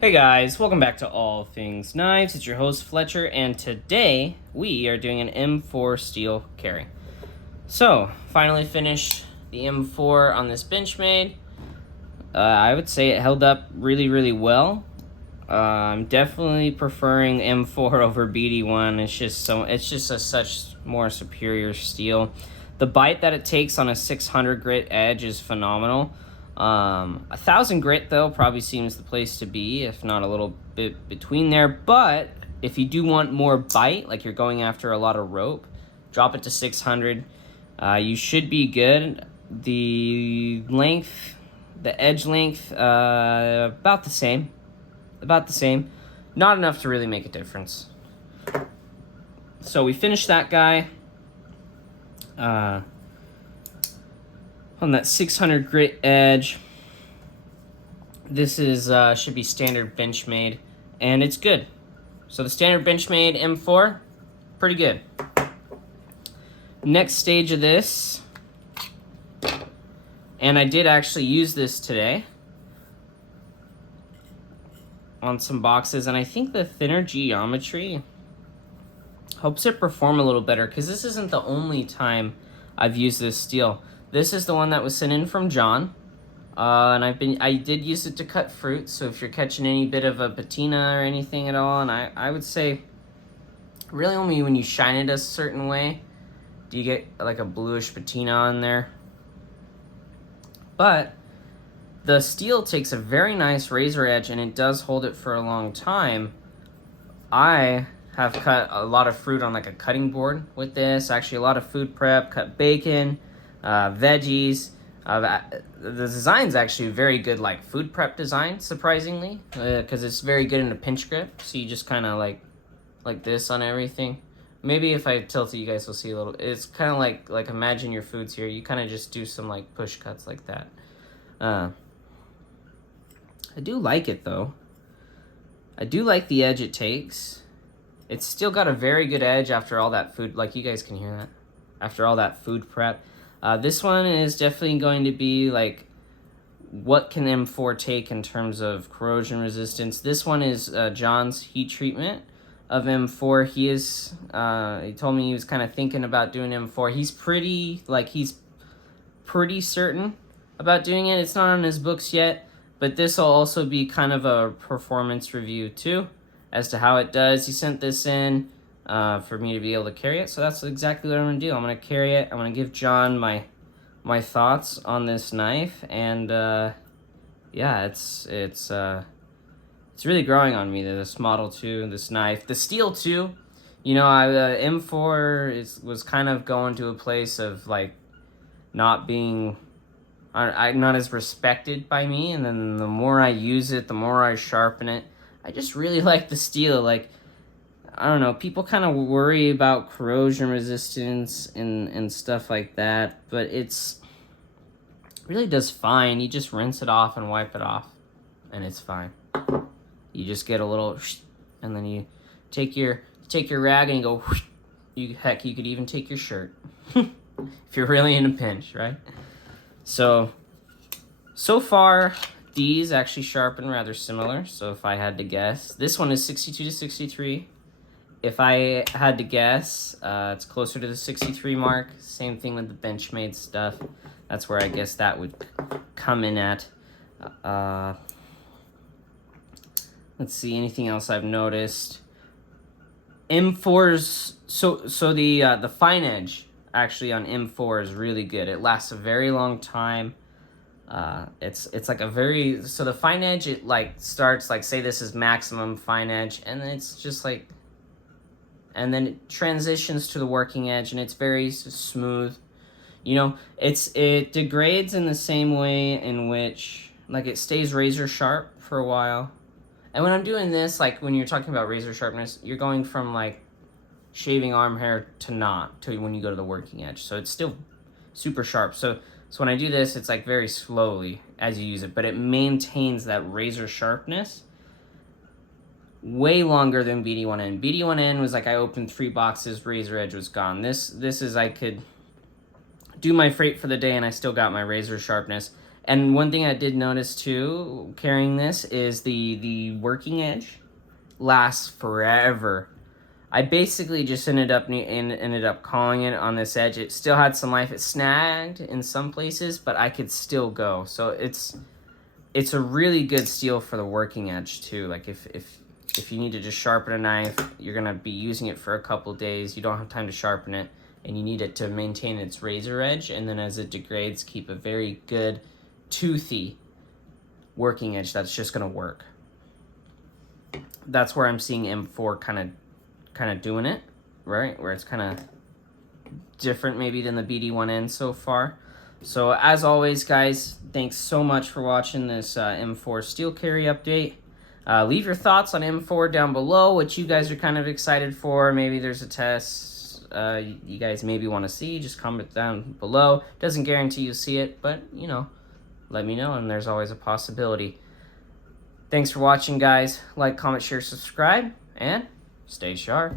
Hey guys, welcome back to All Things Knives. It's your host Fletcher, and today we are doing an M4 steel carry. So, finally finished the M4 on this Benchmade. I would say it held up really well. I'm definitely preferring M4 over BD1. It's just a such more superior steel. The bite that it takes on a 600 grit edge is phenomenal. 1,000 grit though probably seems the place to be, if not a little bit between there. But if you do want more bite, like you're going after a lot of rope, drop it to 600. You should be good. The length, the edge length, about the same. Not enough to really make a difference. So we finished that guy. On that 600 grit edge. This is should be standard Benchmade, and it's good. So the standard Benchmade M4, pretty good. Next stage of this, and I did actually use this today on some boxes, and I think the thinner geometry helps it perform a little better, because this isn't the only time I've used this steel. This is the one that was sent in from John, and I did use it to cut fruit. So if you're catching any bit of a patina or anything at all, and I would say really only when you shine it a certain way do you get like a bluish patina on there. But the steel takes a very nice razor edge, and it does hold it for a long time. I have cut a lot of fruit on like a cutting board with this. Actually, a lot of food prep, cut bacon, veggies. The design's actually very good, like food prep design, surprisingly, because it's very good in a pinch grip. So you just kind of like this on everything. Maybe if I tilt it, you guys will see a little. It's kind of like imagine your foods here. You kind of just do some like push cuts like that. I do like it though. I do like the edge it takes. It's still got a very good edge after all that food. Like you guys can hear that. After all that food prep. This one is definitely going to be like, what can M4 take in terms of corrosion resistance? This one is John's heat treatment of M4. He told me he was kind of thinking about doing M4. He's pretty certain about doing it. It's not on his books yet, but this will also be kind of a performance review too, as to how it does. He sent this in for me to be able to carry it, so that's exactly what I'm gonna do. I'm gonna carry it. I'm gonna give John my thoughts on this knife, and yeah, it's really growing on me. This model too, this knife, the steel too. You know, M4 was kind of going to a place of like not being, not as respected by me, and then the more I use it, the more I sharpen it. I just really like the steel. Like, I don't know, people kind of worry about corrosion resistance and stuff like that, but it really does fine. You just rinse it off and wipe it off, and it's fine. You just get a little, and then you take your rag and you go, you could even take your shirt if you're really in a pinch, right? So far, these actually sharpen rather similar. So if I had to guess, this one is 62 to 63. If I had to guess, it's closer to the 63 mark. Same thing with the Benchmade stuff. That's where I guess that would come in at. Let's see, anything else I've noticed. M4's, so the fine edge actually on M4 is really good. It lasts a very long time. It's like a very, so the fine edge, it like starts like, say this is maximum fine edge, and then it's just like, and then it transitions to the working edge, and it's very smooth. You know, it degrades in the same way in which, like, it stays razor sharp for a while. And when I'm doing this, like when you're talking about razor sharpness, you're going from like shaving arm hair to not, to when you go to the working edge. So it's still super sharp. So when I do this, it's like very slowly as you use it, but it maintains that razor sharpness way longer than BD1N. BD1N was like I opened 3 boxes, razor edge was gone. This is I could do my freight for the day and I still got my razor sharpness. And one thing I did notice too, carrying this, is the working edge lasts forever. I basically just ended up calling it on this edge. It still had some life. It snagged in some places, but I could still go. So it's a really good steel for the working edge too. Like if you need to just sharpen a knife, you're gonna be using it for a couple days. You don't have time to sharpen it, and you need it to maintain its razor edge. And then as it degrades, keep a very good toothy working edge that's just gonna work. That's where I'm seeing M4 kind of doing it, right? Where it's kind of different maybe than the BD1N so far. So as always, guys, thanks so much for watching this M4 steel carry update. Leave your thoughts on M4 down below, what you guys are kind of excited for. Maybe there's a test you guys maybe want to see. Just comment down below. Doesn't guarantee you'll see it, but, you know, let me know, and there's always a possibility. Thanks for watching, guys. Like, comment, share, subscribe, and stay sharp.